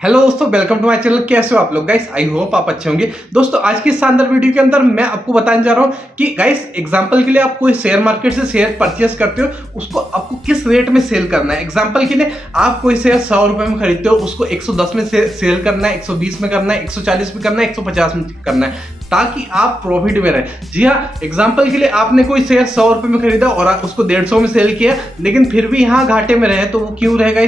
Hello दोस्तों, welcome to my channel. कैसे हो आप लोग गाइस? आई होप आप अच्छे होंगे। दोस्तों आज की शानदार वीडियो के अंदर मैं आपको बताने जा रहा हूं कि गाइस एग्जांपल के लिए आप कोई शेयर मार्केट से शेयर परचेस करते हो, उसको आपको किस रेट में सेल करना है। एग्जांपल के लिए आप कोई शेयर 100 रुपए में खरीदते हो, उसको 110 में सेल करना है, 120 में करना है, 140 में करना है, 150 में करना है, ताकि आप प्रॉफिट में रहे। जी हाँ, एग्जांपल के लिए आपने कोई शेयर 100 रुपए में खरीदा और उसको 150 में सेल किया, लेकिन फिर भी यहाँ घाटे में रहे, तो वो क्यों रहेगा?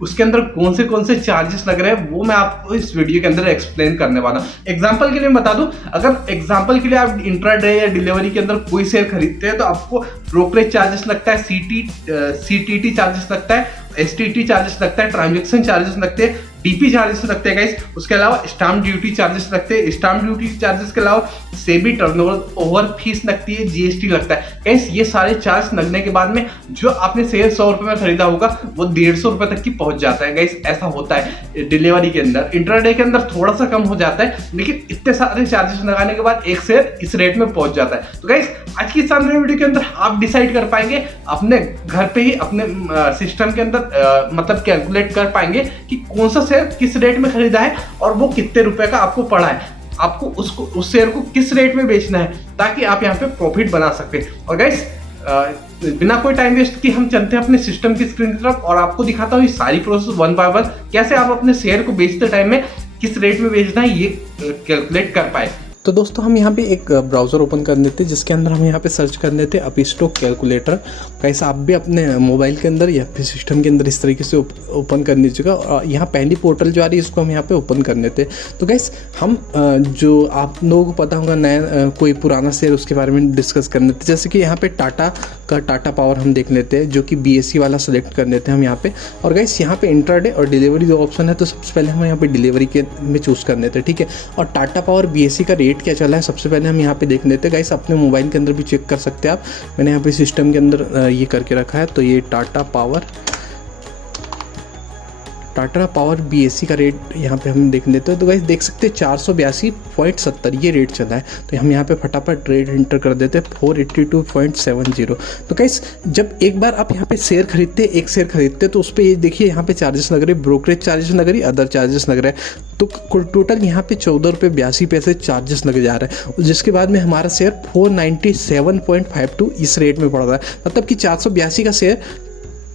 उसके अंदर कौन से चार्जेस लग रहे हैं वो मैं आपको इस वीडियो के अंदर एक्सप्लेन करने वाला हूं। एग्जांपल के लिए मैं बता दूं, अगर एग्जांपल के लिए आप इंट्राडे या डिलीवरी के अंदर कोई शेयर खरीदते हैं तो आपको ब्रोकरेज चार्जेस लगता है, सीटीटी चार्जेस लगता है, एसटीटी चार्जेस लगता है, ट्रांजेक्शन चार्जेस लगते हैं, डीपी चार्जेस लगते हैं गाइस। उसके अलावा स्टाम्प ड्यूटी चार्जेस लगते हैं। स्टाम्प ड्यूटी चार्जेस के अलावा सेबी टर्नओवर फीस लगती है, जीएसटी लगता है गाइस। ये सारे चार्ज लगने के बाद में जो आपने शेयर 100 रुपए में खरीदा होगा वो 150 रुपए तक की पहुंच जाता है गाइस। ऐसा होता है डिलीवरी के अंदर। इंट्राडे के अंदर थोड़ा सा कम हो जाता है, लेकिन इतने सारे चार्जेस लगाने के बाद एक शेयर इस रेट में पहुंच जाता है। तो गाइस आज की शानदार वीडियो के अंदर आप डिसाइड कर पाएंगे अपने घर पे ही, अपने सिस्टम के अंदर मतलब कैलकुलेट कर पाएंगे कि कौन सा शेयर किस रेट में खरीदा है और वो कितने रुपए का आपको पड़ा है। आपको उस शेयर को किस रेट में बेचना है ताकि आप यहाँ पे प्रॉफिट बना सकते हैं। और गाइस बिना कोई टाइम वेस्ट की हम चलते हैं अपने सिस्टम की स्क्रीन की तरफ और आपको दिखाता हूँ ये सारी प्रोसेस वन बाय वन, कैसे आप अपने शेयर को बेचते टाइम में किस रेट में बेचना है ये कैलकुलेट कर पाए। तो दोस्तों हम यहाँ पे एक ब्राउज़र ओपन कर लेते हैं जिसके अंदर हम यहाँ पे सर्च कर लेते हैं अपस्टॉक कैलकुलेटर। कैसा आप भी अपने मोबाइल के अंदर या फिर सिस्टम के अंदर इस तरीके से ओपन कर लीजिएगा। और यहाँ पहली पोर्टल जो आ रही है इसको हम यहाँ पे ओपन कर लेते हैं। तो गाइस हम जो आप लोगों को पता होगा नया कोई पुराना शेयर उसके बारे में डिस्कस कर लेते हैं। जैसे कि यहाँ पे टाटा पावर हम देख लेते हैं, जो कि BSE वाला सेलेक्ट कर लेते हैं हम यहाँ पे। और गाइस यहाँ पे इंट्राडे और डिलीवरी दो ऑप्शन है, तो सबसे पहले हम यहाँ पे डिलीवरी के में चूज़ कर लेते हैं, ठीक है। और टाटा पावर BSE का रेट क्या चला है सबसे पहले हम यहाँ पे देख लेते हैं। गाइस अपने मोबाइल के अंदर भी चेक कर सकते हैं आप, मैंने यहाँ पे सिस्टम के अंदर ये करके रखा है। तो ये टाटा पावर BSE का रेट यहाँ पे हम देख लेते हैं। तो गाइस देख सकते हैं 482.70 ये रेट चला है। तो हम यहाँ पे फटाफट रेट एंटर कर देते हैं 482.70। तो गाइस जब एक बार आप यहाँ पे एक शेयर खरीदते तो उस पर ये देखिए यहाँ पे चार्जेस लग रहे, ब्रोकरेज चार्जेस लग रही, अदर चार्जेस लग रहे हैं। तो टोटल यहाँ पे 14 रुपये 82 पैसे चार्जेस लगे जा रहे हैं, जिसके बाद में हमारा शेयर 497.52 इस रेट में पड़ रहा है। मतलब कि 482 का शेयर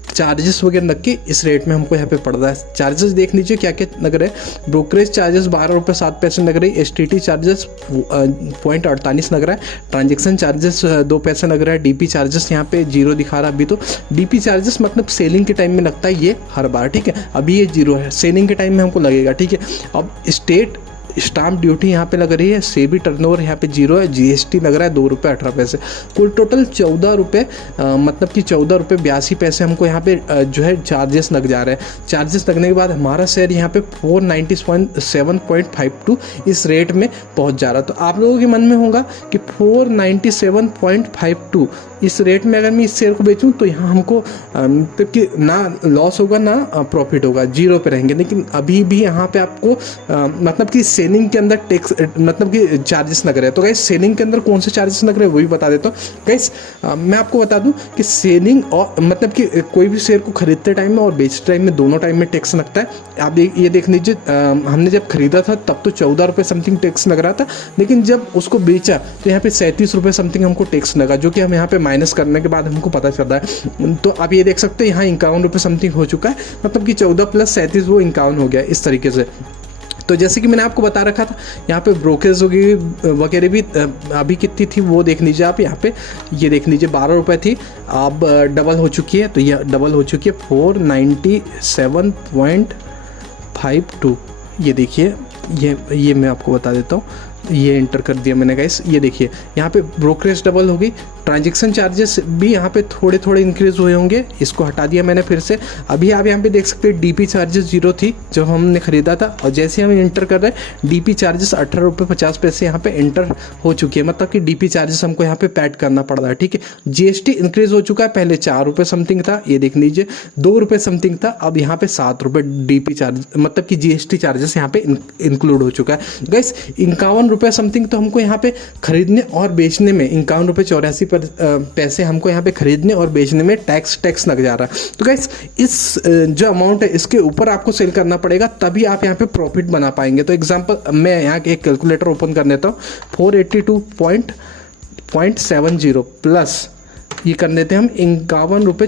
चार्जेस वगैरह लग के इस रेट में हमको यहाँ पे पड़ रहा है। चार्जेस देख लीजिए क्या क्या लग रहे हैं। ब्रोकरेज चार्जेस 12 रुपये 7 पैसे लग रही है, STT चार्जेस 0.48 लग रहा है, ट्रांजेक्शन चार्जेस 2 पैसे लग रहा है, DP चार्जेस यहाँ पे 0 दिखा रहा है अभी। तो DP चार्जेस मतलब सेलिंग के टाइम में लगता है ये हर बार, ठीक है। अभी ये 0 है, सेलिंग के टाइम में हमको लगेगा, ठीक है। अब स्टाम्प ड्यूटी यहाँ पे लग रही है, सेबी टर्नओवर यहाँ पे 0 है, GST लग रहा है 2 रुपये 18 पैसे। कुल टोटल 14 रुपये मतलब कि 14 रुपये 82 पैसे हमको यहाँ पे जो है चार्जेस लग जा रहे हैं। चार्जेस लगने के बाद हमारा शेयर यहाँ पे 497.52 इस रेट में पहुँच जा रहा है। तो आप लोगों के मन में होगा कि 497.52 इस रेट में अगर मैं इस शेयर को बेचूं तो यहाँ हमको मतलब कि ना लॉस होगा ना प्रॉफिट होगा, 0 पे रहेंगे। लेकिन अभी भी यहाँ पे आपको मतलब कि सेलिंग के अंदर टैक्स मतलब कि चार्जेस लग रहे हैं। तो गाइस सेलिंग के अंदर कौन से चार्जेस लग रहे हैं वो भी बता देता हूँ। गाइस मैं आपको बता दूं कि सेलिंग और मतलब कि कोई भी शेयर को खरीदते टाइम में और बेचते टाइम में दोनों टाइम में टैक्स लगता है। आप ये देख लीजिए, हमने जब खरीदा था तब तो 14 रुपये समथिंग टैक्स लग रहा था, लेकिन जब उसको बेचा तो यहाँ पे 37 रुपये समथिंग हमको टैक्स लगा, जो कि हम यहाँ पे माइनस करने के बाद हमको पता चल रहा है। तो आप ये देख सकते हैं यहाँ 51 रुपये समथिंग हो चुका है, मतलब कि 14 + 37 वो 51 हो गया इस तरीके से। तो जैसे कि मैंने आपको बता रखा था यहाँ पे ब्रोकरेज वगैरह भी अभी कितनी थी वो देख लीजिए आप। यहाँ पे ये देख लीजिए 12 रुपये थी, अब डबल हो चुकी है। तो ये डबल हो चुकी है 497.52। ये देखिए, ये मैं आपको बता देता हूँ, ये एंटर कर दिया मैंने गाइस। ये देखिए यहाँ पे ब्रोकरेज डबल होगी, ट्रांजेक्शन चार्जेस भी यहाँ पे थोड़े थोड़े इंक्रीज हुए होंगे, इसको हटा दिया मैंने फिर से। अभी आप यहाँ पे देख सकते हैं DP चार्जेस 0 थी जब हमने खरीदा था, और जैसे हम इंटर कर रहे हैं DP चार्जेस 18 रुपये 50 पैसे यहाँ पे एंटर हो चुकी है। मतलब कि DP चार्जेस हमको यहाँ पे पैड करना पड़ रहा है, ठीक है। GST इंक्रीज हो चुका है, पहले 4 रुपये समथिंग था, ये देख लीजिए 2 रुपये समथिंग था, अब यहाँ पे 7 रुपये DP चार्ज मतलब कि GST चार्जेस यहाँ पे इंक्लूड हो चुका है। गाइस 51 रुपये समथिंग तो हमको यहाँ पे खरीदने और बेचने में 51 रुपये 84 पैसे हमको यहाँ पे खरीदने और बेचने में टैक्स लग जा रहा है। तो गाइस इस जो अमाउंट है इसके ऊपर आपको सेल करना पड़ेगा, तभी आप यहाँ पे प्रॉफिट बना पाएंगे। तो एग्जांपल मैं यहाँ एक कैलकुलेटर ओपन कर लेता हूँ, 482.70 प्लस ये कर लेते हैं हम 51.84 रुपये।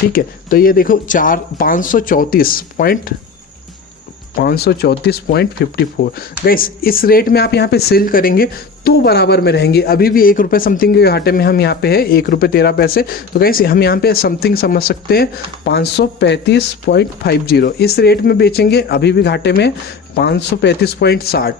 ठीक है, तो ये देखो 534.54 गाइस, इस रेट में आप यहाँ पे सेल करेंगे तो बराबर में रहेंगे। अभी भी 1 रुपये समथिंग के घाटे में हम यहाँ पे है, 1.13 रुपये। तो गाइस हम यहाँ पे समथिंग समझ सकते हैं 535.50 इस रेट में बेचेंगे, अभी भी घाटे में 535.60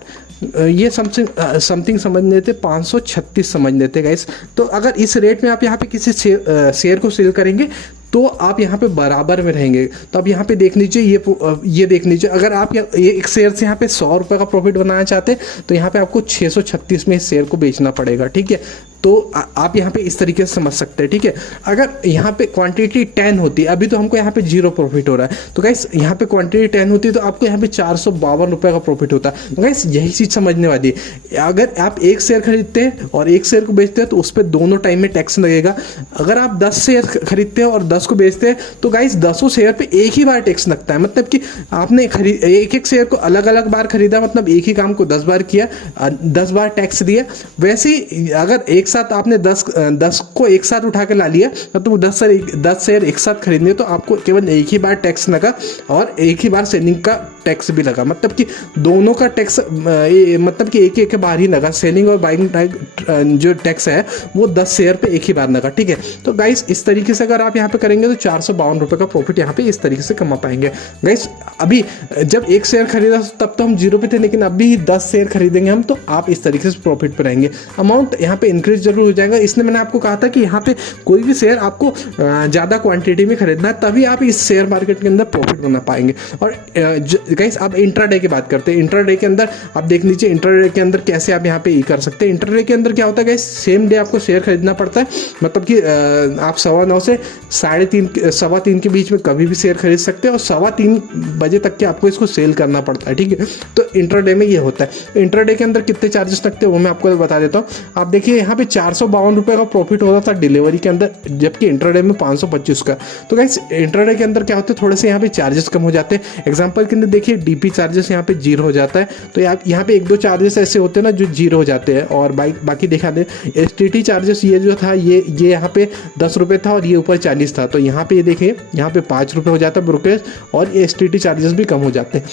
ये समथिंग समझ लेते, 536 समझ लेते गाइस। तो अगर इस रेट में आप यहाँ पे किसी शेयर को सेल करेंगे तो आप यहाँ पे बराबर में रहेंगे। तो अब यहाँ पे देख लीजिए, ये देख लीजिए, अगर आप ये एक शेयर से यहाँ पे 100 रुपये का प्रॉफिट बनाना चाहते हैं तो यहाँ पे आपको 636 में इस शेयर को बेचना पड़ेगा। ठीक है, तो आप यहाँ पे इस तरीके से समझ सकते हैं। ठीक है, अगर यहाँ पे क्वांटिटी 10 होती है, अभी तो हमको यहाँ पे 0 प्रॉफिट हो रहा है, तो गाइस यहाँ पे क्वांटिटी 10 होती है तो आपको यहाँ पे 452 रुपये का प्रॉफिट होता है। गाइस यही चीज़ समझने वाली है, अगर आप एक शेयर खरीदते हैं और एक शेयर को बेचते हैं तो उस पर दोनों टाइम में टैक्स लगेगा। अगर आप 10 शेयर खरीदते हैं और 10 को बेचते हैं तो गाइस 10 शेयर पे एक ही बार टैक्स लगता है। मतलब कि आपने एक शेयर को अलग अलग बार खरीदा, मतलब एक ही काम को 10 बार किया, 10 बार टैक्स दिया। वैसे ही अगर एक साथ आपने 10 को एक साथ उठा के ला लिया तो 10 शेयर एक साथ खरीदने तो आपको केवल एक ही बार टैक्स लगा और एक ही बार सेलिंग का टैक्स भी लगा। मतलब कि दोनों का टैक्स मतलब कि एक बार ही लगा, सेलिंग और बाइंग जो टैक्स है वो 10 शेयर पे एक ही बार लगा। ठीक है, तो गाइस इस तरीके से अगर आप यहाँ पे करेंगे तो 452 रुपये का प्रॉफिट यहाँ पे इस तरीके से कमा पाएंगे। गाइस अभी जब एक शेयर खरीदा तब तो हम 0 पे थे, लेकिन अभी 10 शेयर खरीदेंगे हम तो आप इस तरीके से प्रॉफिट पे रहेंगे। अमाउंट यहाँ पे इंक्रीज जरूर हो जाएगा, इसलिए मैंने आपको कहा था कि यहाँ पे कोई भी शेयर आपको ज़्यादा क्वांटिटी में खरीदना है, तभी आप इस शेयर मार्केट के अंदर प्रॉफिट बना पाएंगे। और गाइस अब इंट्राडे की बात करते हैं। इंट्राडे के अंदर आप देख लीजिए, इंट्राडे के अंदर कैसे आप यहाँ पे ये कर सकते हैं। इंट्राडे के अंदर क्या होता है गाइस, सेम डे आपको शेयर खरीदना पड़ता है, मतलब कि आप 9:15 से 3:30 के बीच में कभी भी शेयर खरीद सकते हैं और 3:15 बजे तक के आपको इसको सेल करना पड़ता है। ठीक है, तो इंट्राडे में ये होता है। इंट्राडे के अंदर कितने चार्जेस लगते हैं वो मैं आपको बता देता हूँ। आप देखिए यहाँ पे 452 रुपये का प्रॉफिट हो रहा था डिलीवरी के अंदर, जबकि इंट्राडे में 525 का। तो गाइस इंट्राडे के अंदर क्या होता है, थोड़े से यहाँ पे चार्जेस कम हो जाते हैं। एग्जांपल के अंदर देखिए डीपी चार्जेस यहाँ पे 0 हो जाता है, तो यहाँ पे 1-2 चार्जेस ऐसे होते हैं ना जो 0 हो जाते हैं। और बाकी दिखा दें, STT चार्जेस ये जो था ये यहाँ पे 10 रुपये था और ये ऊपर 40 था, तो यहाँ पे ये देखिए यहाँ पे 5 रुपये हो जाता है ब्रोकरेज, और ये STT चार्जेस भी कम हो जाते हैं।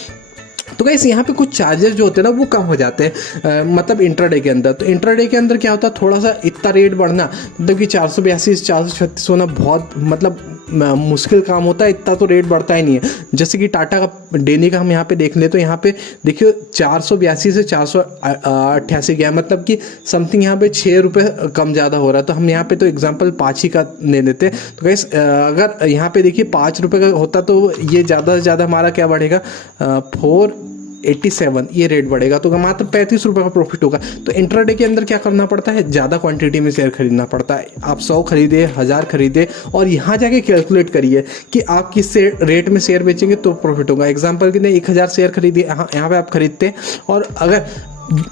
तो गाइस यहाँ पे कुछ चार्जेस जो होते हैं ना वो कम हो जाते हैं, मतलब इंट्राडे के अंदर। तो इंट्राडे के अंदर क्या होता है, थोड़ा सा इतना रेट बढ़ना, मतलब कि 482 436 होना बहुत मतलब मुश्किल काम होता है, इतना तो रेट बढ़ता ही नहीं है। जैसे कि टाटा का डेली का हम यहाँ पे देख ले तो यहाँ पे देखिए 482 से 488 गया, मतलब कि समथिंग यहाँ पे 6 रुपये कम ज़्यादा हो रहा है। तो हम यहाँ पे तो एग्जांपल 5 ही का ले लेते हैं। तो गाइस अगर यहाँ पे देखिए 5 रुपये का होता तो ये ज़्यादा से ज़्यादा हमारा क्या बढ़ेगा, 487 ये रेट बढ़ेगा, तो मात्र 35 रुपये का प्रॉफिट होगा। तो इंट्राडे के अंदर क्या करना पड़ता है, ज़्यादा क्वांटिटी में शेयर खरीदना पड़ता है। आप 100 खरीदे, 1000 खरीदे और यहाँ जाके कैलकुलेट करिए कि आप किस रेट में शेयर बेचेंगे तो प्रॉफिट होगा। एग्जाम्पल के लिए 1000 शेयर खरीदिए, यहाँ पे आप खरीदते हैं और अगर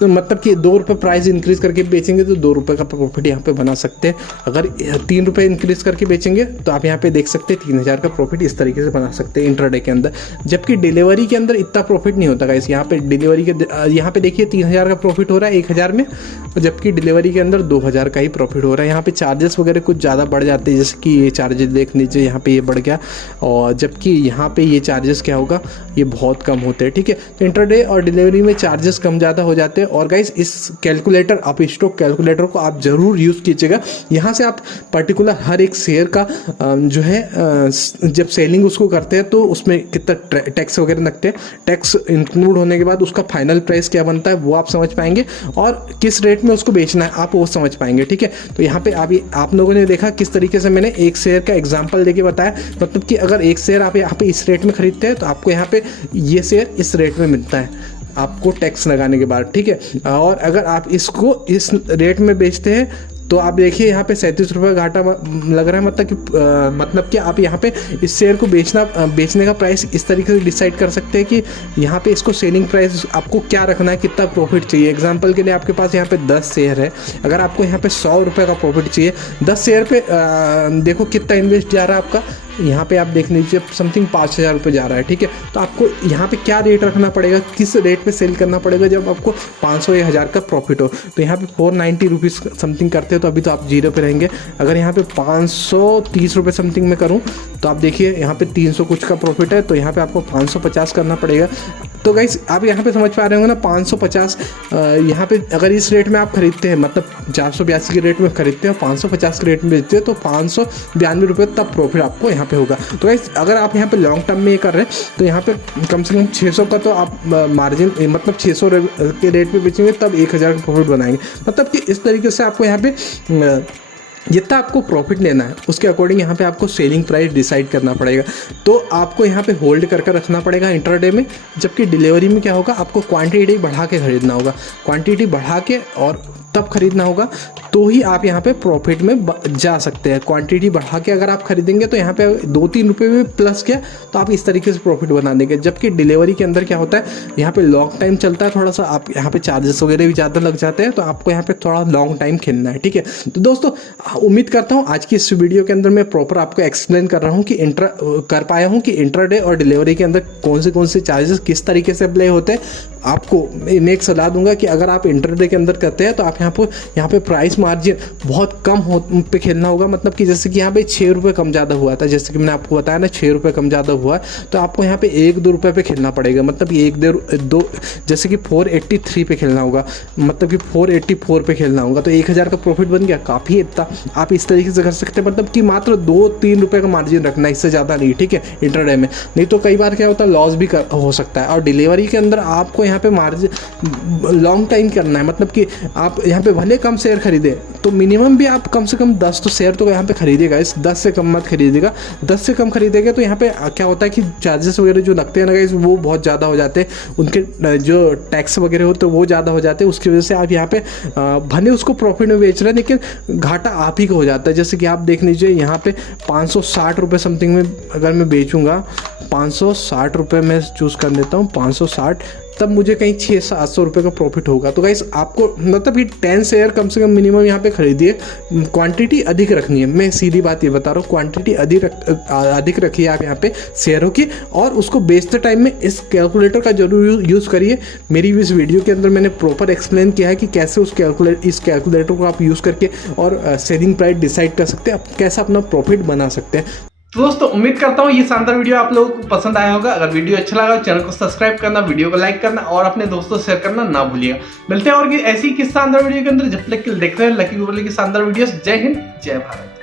मतलब कि 2 रुपये प्राइस इंक्रीज करके बेचेंगे तो 2 रुपये का प्रॉफिट यहाँ पे बना सकते हैं। अगर 3 रुपये इंक्रीज करके बेचेंगे तो आप यहाँ पे देख सकते हैं 3000 का प्रॉफिट इस तरीके से बना सकते हैं इंट्राडे के अंदर। जबकि डिलीवरी के अंदर इतना प्रॉफिट नहीं होता गाइस। यहाँ पे डिलीवरी के यहाँ पे देखिए 3000 का प्रॉफिट हो रहा है 1000 में, जबकि डिलीवरी के अंदर 2000 का ही प्रॉफिट हो रहा है। यहाँ पे चार्जेस वगैरह कुछ ज़्यादा बढ़ जाते हैं, जैसे कि ये चार्जेस देख लीजिए यहाँ पे ये बढ़ गया, और जबकि यहाँ पे ये चार्जेस क्या होगा, ये बहुत कम होते हैं। ठीक है, तो इंट्राडे और डिलीवरी में चार्जेस कम ज़्यादा हो जाते हैं। और गाइस इस कैलकुलेटर, आप स्टॉक कैलकुलेटर को आप जरूर यूज़ कीजिएगा। यहाँ से आप पर्टिकुलर हर एक शेयर का जो है जब सेलिंग उसको करते हैं तो उसमें कितना टैक्स वगैरह लगते हैं, टैक्स इंक्लूड होने के बाद उसका फाइनल प्राइस क्या बनता है वो आप समझ पाएंगे, और किस रेट में उसको बेचना है आप वो समझ पाएंगे। ठीक है, तो यहाँ पे आप लोगों ने देखा किस तरीके से मैंने एक शेयर का एग्जाम्पल देके बताया। मतलब कि अगर एक शेयर आप यहाँ पे इस रेट में खरीदते हैं तो आपको यहाँ पे ये शेयर इस रेट में मिलता है आपको टैक्स लगाने के बाद। ठीक है, और अगर आप इसको इस रेट में बेचते हैं तो आप देखिए यहाँ पे 37 रुपये घाटा लग रहा है, मतलब कि आप यहाँ पे इस शेयर को बेचने का प्राइस इस तरीके से डिसाइड कर सकते हैं कि यहाँ पे इसको सेलिंग प्राइस आपको क्या रखना है, कितना प्रॉफिट चाहिए। एग्जांपल के लिए आपके पास यहाँ पे 10 शेयर है, अगर आपको यहाँ पे 100 रुपये का प्रॉफिट चाहिए 10 शेयर पे, देखो कितना इन्वेस्ट जा रहा है आपका, यहाँ पे आप देख लीजिए समथिंग 5,000 रुपये जा रहा है, ठीक है। तो आपको यहाँ पे क्या रेट रखना पड़ेगा, किस रेट पे सेल करना पड़ेगा जब आपको 500 या 1000 का प्रॉफिट हो। तो यहाँ पे 490 रुपीज़ समथिंग करते हो तो अभी तो आप जीरो पे रहेंगे। अगर यहाँ पे 530 रुपये समथिंग में करूँ तो आप देखिए यहाँ पे 300 कुछ का प्रॉफिट है, तो यहाँ पे आपको 550 करना पड़ेगा। तो गाइस आप यहाँ पे समझ पा रहे होंगे ना, 550 यहाँ पे अगर इस रेट में आप खरीदते हैं, मतलब 482 के रेट में खरीदते हैं, 550 के रेट में बेचते हैं, तो 592 रुपये तब प्रॉफिट आपको यहाँ पे होगा। तो गाइस अगर आप यहाँ पे लॉन्ग टर्म में ये कर रहे हैं तो यहाँ पे कम से कम 600 का तो आप मार्जिन, मतलब 600 के रेट पे बेचेंगे तब 1000 का प्रॉफिट बनाएंगे। मतलब कि इस तरीके से आपको यहाँ पे जितना आपको प्रॉफिट लेना है उसके अकॉर्डिंग यहाँ पे आपको सेलिंग प्राइस डिसाइड करना पड़ेगा। तो आपको यहाँ पे होल्ड करके रखना पड़ेगा इंट्राडे में, जबकि डिलीवरी में क्या होगा, आपको क्वांटिटी बढ़ा के खरीदना होगा, क्वांटिटी बढ़ा के और तब खरीदना होगा, तो ही आप यहाँ पे प्रॉफिट में जा सकते हैं। क्वांटिटी बढ़ा के अगर आप खरीदेंगे तो यहाँ पे 2-3 रुपये में प्लस किया तो आप इस तरीके से प्रॉफिट बना देंगे। जबकि डिलीवरी के अंदर क्या होता है, यहाँ पे लॉन्ग टाइम चलता है, थोड़ा सा आप यहाँ पे चार्जेस वगैरह भी ज़्यादा लग जाते हैं, तो आपको यहाँ पे थोड़ा लॉन्ग टाइम खेलना है, ठीक है। तो दोस्तों उम्मीद करता हूँ आज की इस वीडियो के अंदर मैं प्रॉपर आपको एक्सप्लेन कर रहा हूँ कि कर पाया हूँ कि इंट्राडे और डिलीवरी के अंदर कौन से चार्जेस किस तरीके से अप्लाई होते हैं। आपको मैं एक सलाह दूंगा कि अगर आप इंट्राडे के अंदर करते हैं तो आप यहाँ पे प्राइस मार्जिन बहुत कम पे खेलना होगा। मतलब कि जैसे कि यहाँ पे 6 रुपये कम ज़्यादा हुआ था, जैसे कि मैंने आपको बताया ना 6 रुपये कम ज़्यादा हुआ है, तो आपको यहाँ पे 1-2 रुपये पे खेलना पड़ेगा। मतलब कि 1-2 जैसे कि 483 पे खेलना होगा, मतलब कि 484 पे खेलना होगा, तो 1000 का प्रॉफिट बन गया, काफ़ी इतना आप इस तरीके से कर सकते हैं। मतलब कि मात्र 2-3 रुपये का मार्जिन रखना, इससे ज़्यादा नहीं, ठीक है, इंट्राडे में। नहीं तो कई बार क्या होता है, लॉस भी हो सकता है। और डिलीवरी के अंदर आपको यहाँ पे मार्जिन लॉन्ग टाइम करना है। मतलब कि आप यहाँ पे भले कम शेयर खरीदे तो मिनिमम भी आप कम से कम 10 तो शेयर तो यहाँ पे खरीदेगा, इस 10 से कम मत खरीदेगा। 10 से कम खरीदेगा तो यहाँ पे क्या होता है कि चार्जेस वगैरह जो लगते हैं ना गाइस, वो बहुत ज़्यादा हो जाते हैं, उनके जो टैक्स वगैरह होते हैं वो ज़्यादा हो जाते हैं। उसकी वजह से आप यहाँ पे भले उसको प्रॉफिट में बेच रहे हैं लेकिन घाटा आप ही का हो जाता है। जैसे कि आप देख लीजिए यहाँ पे 560 रुपये समथिंग में अगर मैं बेचूंगा, 560 रुपये में चूज़ कर लेता हूँ, 560, तब मुझे कहीं 600-700 रुपये का प्रॉफिट होगा। तो गाइस आपको मतलब कि 10 शेयर कम से कम मिनिमम यहाँ पे खरीदिए, क्वांटिटी अधिक रखनी है। मैं सीधी बात ये बता रहा हूँ, क्वांटिटी अधिक रखिए आप यहाँ पे शेयरों की, और उसको बेचते टाइम में इस कैलकुलेटर का जरूर यूज़ करिए। मेरी इस वीडियो के अंदर मैंने प्रॉपर एक्सप्लेन किया है कि कैसे इस कैलकुलेटर को आप यूज़ करके और सेलिंग प्राइस डिसाइड कर सकते हैं, आप कैसे अपना प्रॉफिट बना सकते हैं। तो दोस्तों उम्मीद करता हूँ ये शानदार वीडियो आप लोगों को पसंद आया होगा। अगर वीडियो अच्छा लगा तो चैनल को सब्सक्राइब करना, वीडियो को लाइक करना और अपने दोस्तों से शेयर करना ना भूलिएगा। मिलते हैं और ऐसी किस शानदार वीडियो के अंदर, जब तक के लिए देखते हैं लकी गोपाल की शानदार वीडियोस। जय हिंद, जय भारत।